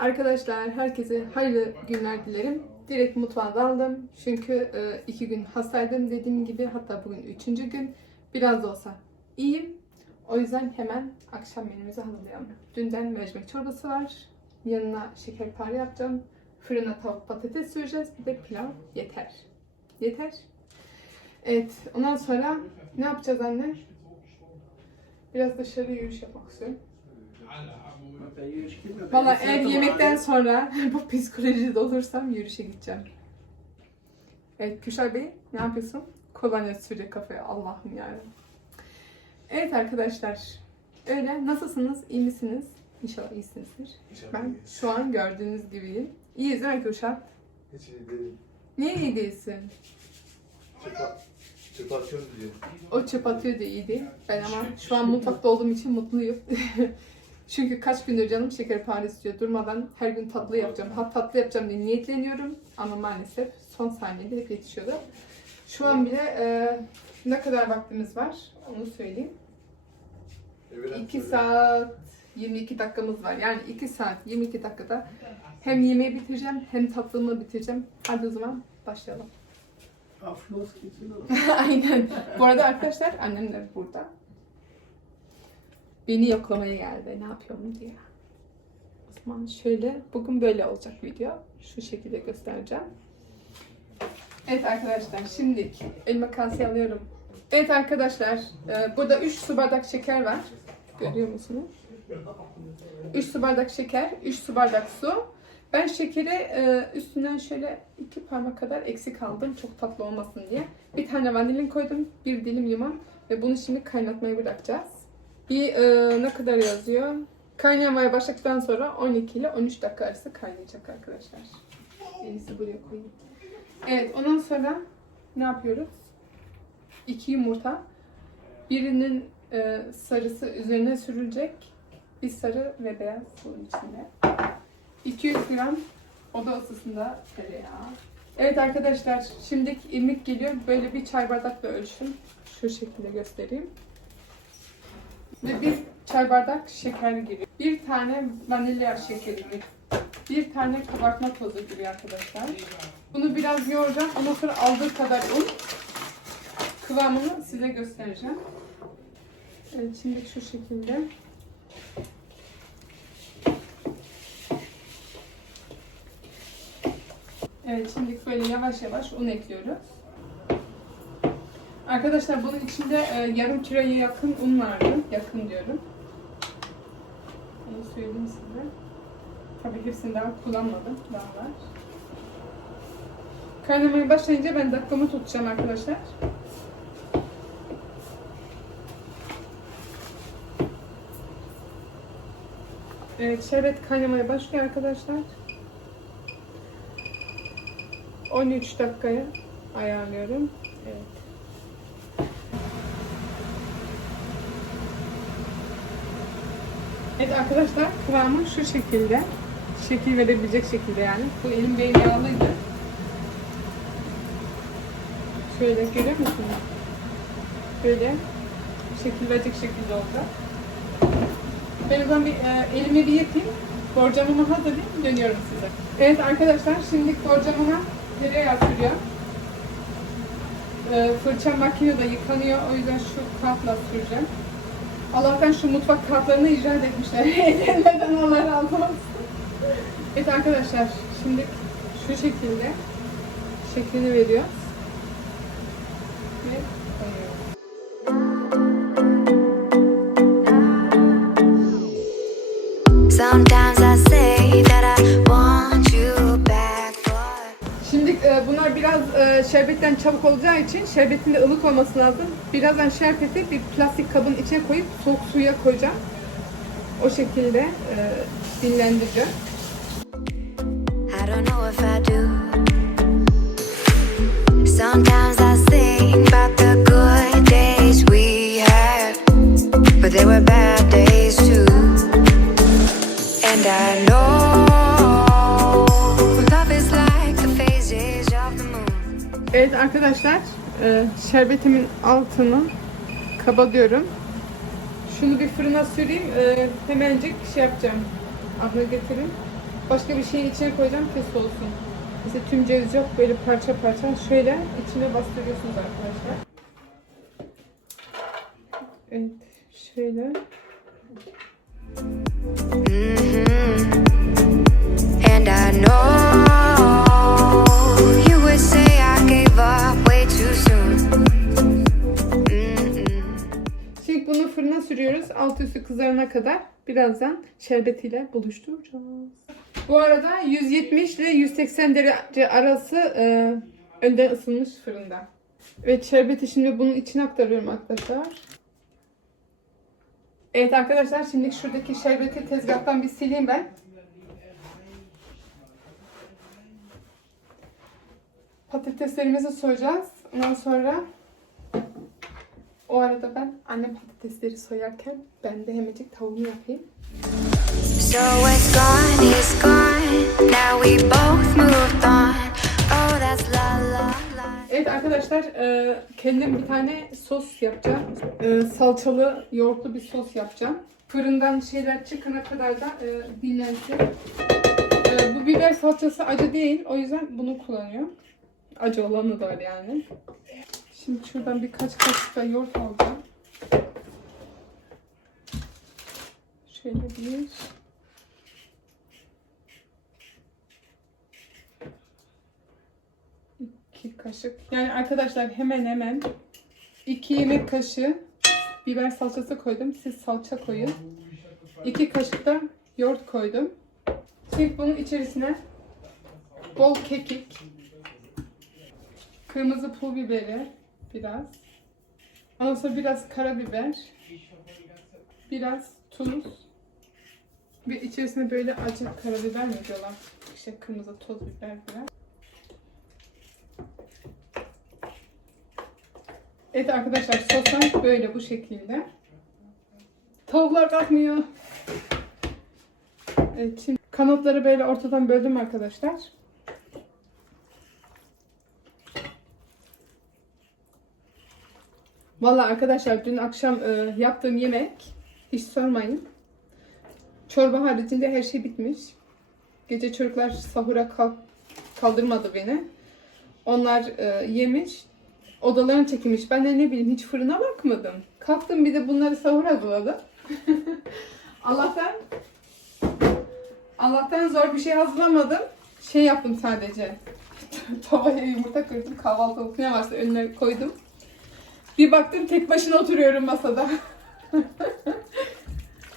Arkadaşlar herkese hayırlı günler dilerim. Direkt mutfağa daldım. Çünkü e, iki gün hastaydım dediğim gibi. Hatta bugün üçüncü gün. Biraz da olsa iyiyim. O yüzden hemen akşam menümüzü hazırlayalım. Dünden mercimek çorbası var. Yanına şekerpare yapacağım. Fırına tavuk patates süreceğiz. Bir de pilav. Yeter. Yeter. Evet. Ondan sonra ne yapacağız anne? Biraz dışarı yürüyüş yapmak istiyorum. Valla eğer yemekten sonra bu psikolojide olursam yürüyüşe gideceğim. Evet Küşer Bey ne yapıyorsun? Kolonya sürecek kafaya Allah'ım yarabbim. Evet arkadaşlar öyle nasılsınız? İyi misiniz? İnşallah iyisinizdir. Ben şu an gördüğünüz gibiyim. İyiyiz değil mi Kürşat? Hiç iyi değil. Niye iyi değilsin? Çöpe atıyoruz diyor. O çöp atıyor da iyiydi. Ben ama şu an mutfakta olduğum için mutluyum. Çünkü kaç gündür canım şekerpare istiyor. Durmadan her gün tatlı yapacağım. Ha tatlı yapacağım diye niyetleniyorum. Ama maalesef son saniyede hep yetişiyordu. Şu an bile e, ne kadar vaktimiz var onu söyleyeyim. Evren 2 söyle. saat 22 dakikamız var. Yani 2 saat 22 dakikada hem yemeği bitireceğim hem tatlımı bitireceğim. Hadi o zaman başlayalım. Aflos gitsin Aynen. Bu arada arkadaşlar annem de burada. Beni yoklamaya geldi. Ne yapıyorum diye. O zaman şöyle, bugün böyle olacak video. Şu şekilde göstereceğim. Evet arkadaşlar, şimdi elma kaseye alıyorum. Evet arkadaşlar, e, burada 3 su bardak şeker var. Görüyor musunuz? 3 su bardak şeker, 3 su bardak su. Ben şekeri e, üstünden şöyle iki parmak kadar eksik aldım. Çok tatlı olmasın diye. Bir tane vanilin koydum. Bir dilim limon. Ve bunu şimdi kaynatmaya bırakacağız. Bir e, ne kadar yazıyor? Kaynamaya başladıktan sonra 12 ile 13 dakika arası kaynayacak arkadaşlar. En iyisi buraya koyayım. Evet ondan sonra ne yapıyoruz? İki yumurta. Birinin e, sarısı üzerine sürülecek. Bir sarı ve beyaz bunun içinde. 200 gram oda ısısında tereyağı. Evet arkadaşlar şimdi irmik geliyor. Böyle bir çay bardakla ölçün. Şu şekilde göstereyim. Ve bir çay bardak şeker giriyor. Bir tane vanilya şekeri giriyor. Bir tane kabartma tozu giriyor arkadaşlar. Bunu biraz yoğuracağım. Ondan sonra aldığı kadar un. Kıvamını size göstereceğim. Evet şimdi şu şekilde. Evet şimdi böyle yavaş yavaş un ekliyoruz. Arkadaşlar bunun içinde e, yarım kiloya yakın un vardı. Yakın diyorum. Onu söyleyeyim size. Tabii hepsini daha kullanmadım. Daha var. Kaynamaya başlayınca ben dakikamı tutacağım arkadaşlar. Evet şerbet kaynamaya başlıyor arkadaşlar. 13 dakikaya ayarlıyorum. Evet. Evet arkadaşlar kıvamı şu şekilde. Şekil verebilecek şekilde yani. Bu elim benim yağlıydı. Şöyle görüyor musunuz? Böyle şekil verecek şekilde oldu. Ben o zaman bir, e, elimi bir yıkayayım. Borcamımı hazırlayayım, dönüyorum size. Evet arkadaşlar, şimdi borcamıma tereyağı sürüyor. E, fırça makinede yıkanıyor, o yüzden şu kartla süreceğim. Allah'tan şu mutfak kartlarını icat etmişler. Ellerinden Allah razı olsun. Evet arkadaşlar, şimdi şu şekilde şeklini veriyor. Ve I bunlar biraz e, şerbetten çabuk olacağı için şerbetin de ılık olması lazım. Birazdan şerbeti bir plastik kabın içine koyup soğuk suya koyacağım. O şekilde e, dinlendireceğim. Sometimes I think about the good days we had, but there were bad Evet arkadaşlar e, şerbetimin altını kapatıyorum. Şunu bir fırına süreyim. E, hemencik şey yapacağım. Abla getirin. başka bir şeyin içine koyacağım ki soğusun. Mesela tüm ceviz yok böyle parça parça şöyle içine bastırıyorsunuz arkadaşlar. Evet şöyle. Sürüyoruz. Alt üstü kızarana kadar. Birazdan şerbetiyle buluşturacağız. Bu arada 170 ile 180 derece arası e, önden ısınmış fırında. Evet şerbeti şimdi bunun içine aktarıyorum arkadaşlar. Evet arkadaşlar şimdi şuradaki şerbeti tezgahtan bir sileyim ben. Patateslerimizi soyacağız. Ondan sonra o arada ben annem patatesleri soyarken ben de hemencik tavuğumu yapayım. So it's gone, it's gone. Now we both moved on. Oh, that's la la la. Evet arkadaşlar e, kendim bir tane sos yapacağım. E, salçalı yoğurtlu bir sos yapacağım. Fırından şeyler çıkana kadar da e, dinlensin. Bu biber salçası acı değil. O yüzden bunu kullanıyorum. Acı olanı da var yani. Şimdi şuradan birkaç kaşık da yoğurt alacağım. Şöyle bir. İki kaşık. Yani arkadaşlar hemen hemen iki yemek kaşığı biber salçası koydum. Siz salça koyun. İki kaşık da yoğurt koydum. Şimdi bunun içerisine bol kekik, kırmızı pul biberi biraz, ondan sonra biraz karabiber, biraz tuz ve içerisine böyle acı karabiber mi diyorlar? İşte kırmızı toz biber biraz. Evet arkadaşlar soslar böyle bu şekilde. Tavuklar kalkmıyor. Evet şimdi kanatları böyle ortadan böldüm arkadaşlar. Valla arkadaşlar dün akşam e, yaptığım yemek hiç sormayın. Çorba haricinde her şey bitmiş. Gece çocuklar sahura kalk, kaldırmadı beni. Onlar e, yemiş. Odalarını çekilmiş. Ben de ne bileyim hiç fırına bakmadım. Kalktım bir de bunları sahura buladım. Allah'tan Allah'tan zor bir şey hazırlamadım. Şey yaptım sadece. Tavaya yumurta kırdım. Kahvaltılık ne varsa önüne koydum. Bir baktım tek başına oturuyorum masada.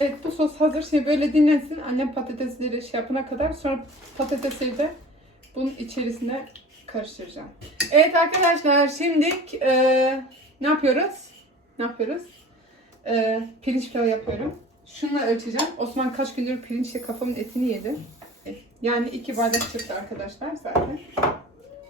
evet bu sos hazır. Şimdi böyle dinlensin. Annem patatesleri şey yapana kadar. Sonra patatesleri de bunun içerisine karıştıracağım. Evet arkadaşlar şimdi e, ne yapıyoruz? Ne yapıyoruz? E, pirinç pilavı yapıyorum. Şununla ölçeceğim. Osman kaç gündür pirinçle kafamın etini yedi. Yani iki bardak çıktı arkadaşlar zaten.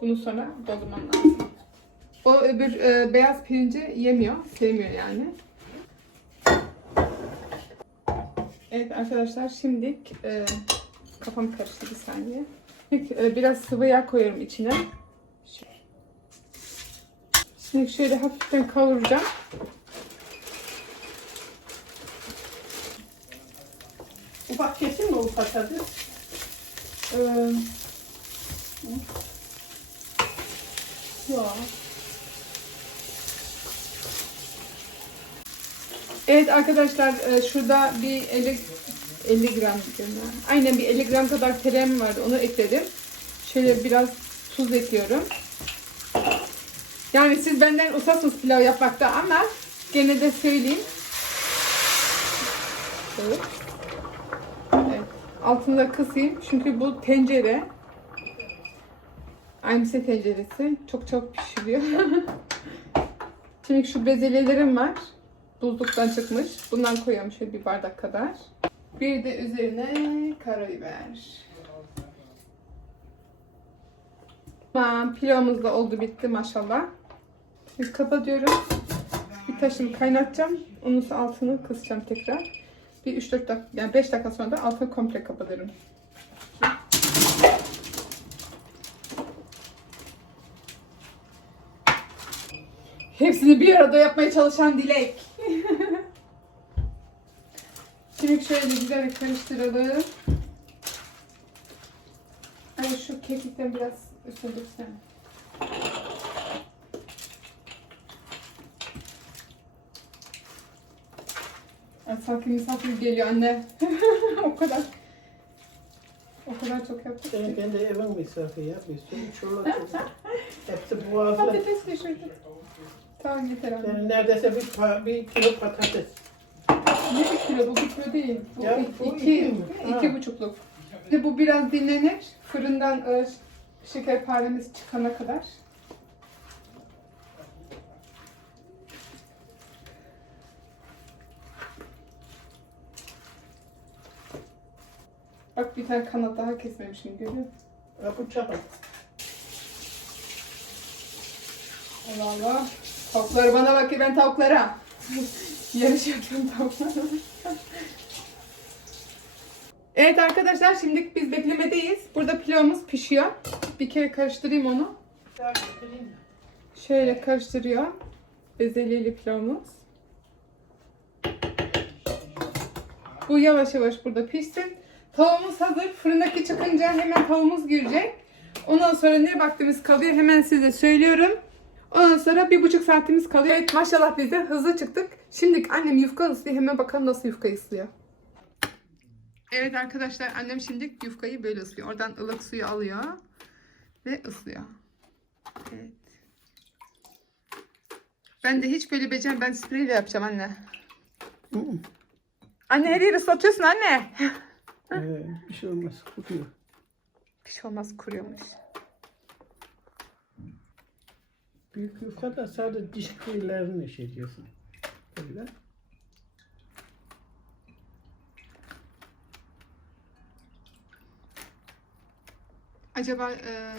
Bunu sonra doldurmam lazım. O öbür e, beyaz pirinci yemiyor. Sevmiyor yani. Evet arkadaşlar şimdi e, kafam karıştı bir saniye. E, biraz sıvı yağ koyuyorum içine. Şimdi şöyle hafiften kavuracağım. Ufak kesim mi ufak tadı? Ee, ya. Evet arkadaşlar e, şurada bir 50, 50 gram. Aynen bir 50 gram kadar tereyağım vardı onu ekledim. Şöyle biraz tuz ekliyorum. Yani siz benden ustasınız pilav yapmakta ama gene de söyleyeyim. Evet. Evet. Altında kısayım çünkü bu tencere Aynısı tenceresi. Çok çok pişiriyor. Şimdi şu bezelyelerim var. Buzluktan çıkmış. Bundan koyuyorum şöyle bir bardak kadar. Bir de üzerine karabiber. Tamam pilavımız da oldu bitti maşallah. Şimdi kapatıyorum. Bir taşını kaynatacağım. Onun altını kısacağım tekrar. Bir 3-4 dakika yani 5 dakika sonra da altını komple kapatırım. Hepsini bir arada yapmaya çalışan Dilek. Şimdi şöyle güzel bir karıştıralım. şu kekikten biraz üstüne döksene. Sanki misafir geliyor anne. o kadar. O kadar çok yaptık ben de evin misafiri ya. Bir sürü çoluk çocuk. Hepsi boğazla. Patates düşürdüm. Tamam yeter anne. Yani neredeyse bir, pa- bir kilo patates. Ne bir kilo bu? Bir kilo değil. Bu Ya, bu iki, iki mi? iki Ha. buçukluk. Şimdi bu biraz dinlenir. Fırından e, şekerparemiz çıkana kadar. Bak bir tane kanat daha kesmemişim görüyor musun? Bu çabuk. Allah Allah. Tavukları bana bak ya ben tavuklara. Yarış yapıyorum tavuklara. evet arkadaşlar şimdi biz beklemedeyiz. Burada pilavımız pişiyor. Bir kere karıştırayım onu. Şöyle karıştırıyor. Bezelyeli pilavımız. Bu yavaş yavaş burada pişsin. Tavuğumuz hazır. Fırındaki çıkınca hemen tavuğumuz girecek. Ondan sonra ne vaktimiz kalıyor hemen size söylüyorum. Ondan sonra bir buçuk saatimiz kalıyor. Evet maşallah biz de hızlı çıktık. Şimdi annem yufka ıslıyor. Hemen bakalım nasıl yufka ıslıyor. Evet arkadaşlar annem şimdi yufkayı böyle ıslıyor. Oradan ılık suyu alıyor ve ıslıyor. Evet. Ben de hiç böyle becerem. Ben spreyle yapacağım anne. Anne her yeri ıslatıyorsun anne. Ee, bir şey olmaz. Kutuyor. Bir şey olmaz kuruyormuş. Büyük yufka da sadece diş kıyılarını şey ediyorsun. Böyle. Acaba e,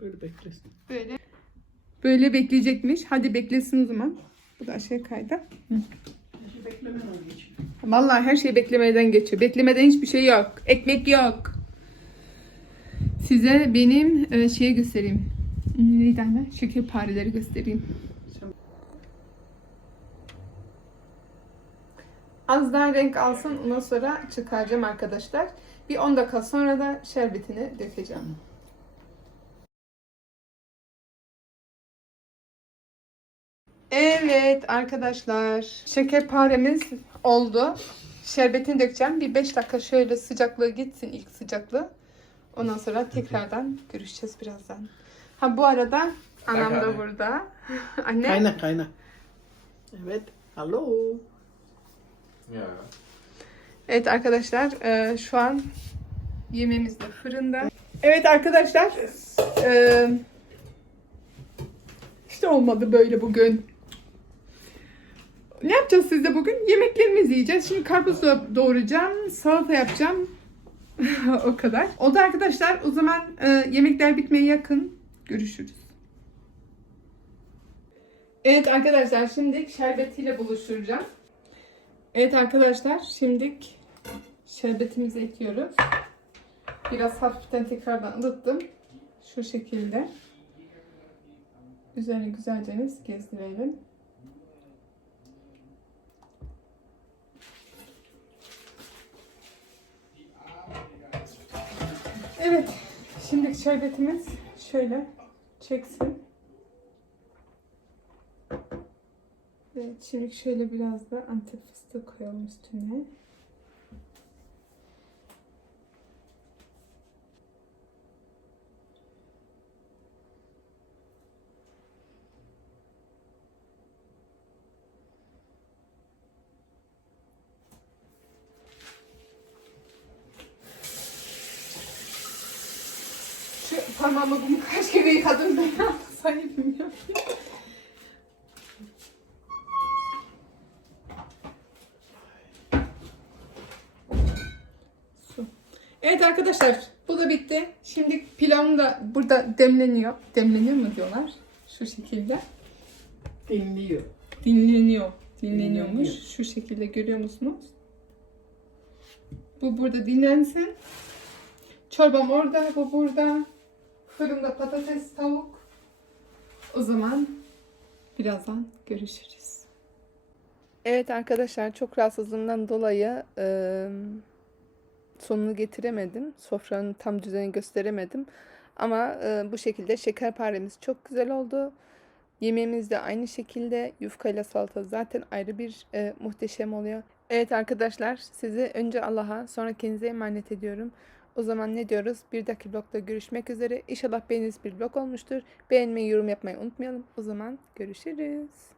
böyle beklesin. böyle böyle bekleyecekmiş. Hadi beklesin o zaman. Bu da aşağıya kaydı. Diş beklemeden geçiyor. Vallahi her şey beklemeden geçiyor. Beklemeden hiçbir şey yok. Ekmek yok. Size benim e, şeyi göstereyim. Hmm, Neydi anne? Şekerpareleri göstereyim. Az daha renk alsın ondan sonra çıkaracağım arkadaşlar. Bir 10 dakika sonra da şerbetini dökeceğim. Evet arkadaşlar şekerparemiz oldu. Şerbetini dökeceğim. Bir 5 dakika şöyle sıcaklığı gitsin ilk sıcaklığı. Ondan sonra tekrardan görüşeceğiz birazdan. Ha bu arada anam da burada. Anne. Kayna kayna. Evet. Alo. Ya. Evet arkadaşlar e, şu an yemeğimiz de fırında. Evet arkadaşlar e, işte olmadı böyle bugün. Ne yapacağız sizde bugün? Yemeklerimizi yiyeceğiz. Şimdi karpuz do- doğrayacağım, salata yapacağım. o kadar. Oldu arkadaşlar. O zaman e, yemekler bitmeye yakın. Görüşürüz. Evet arkadaşlar şimdi şerbetiyle buluşturacağım. Evet arkadaşlar şimdi şerbetimizi ekliyoruz. Biraz hafiften tekrardan ılıttım. Şu şekilde. Üzerine güzelce gezdirelim. Evet. Şimdi şerbetimiz şöyle çeksin. Evet, şimdi şöyle biraz da antep fıstığı koyalım üstüne. Şu parmağımı bunu kaç kere yıkadım ben ya. Su. Evet arkadaşlar bu da bitti. Şimdi pilavım da burada demleniyor. Demleniyor mu diyorlar? Şu şekilde. Dinliyor. Dinleniyor. Dinleniyormuş. Dinleniyor. Şu şekilde görüyor musunuz? Bu burada dinlensin. Çorbam orada, bu burada. Fırında patates, tavuk. O zaman birazdan görüşürüz. Evet arkadaşlar çok rahatsızlığımdan dolayı eee, sonunu getiremedim. Sofranın tam düzeni gösteremedim. Ama e, bu şekilde şekerparemiz çok güzel oldu. Yemeğimiz de aynı şekilde yufkayla salata zaten ayrı bir e, muhteşem oluyor. Evet arkadaşlar sizi önce Allah'a sonra kendinize emanet ediyorum. O zaman ne diyoruz? Bir dahaki vlogda görüşmek üzere. İnşallah beğeniniz bir vlog olmuştur. Beğenmeyi, yorum yapmayı unutmayalım. O zaman görüşürüz.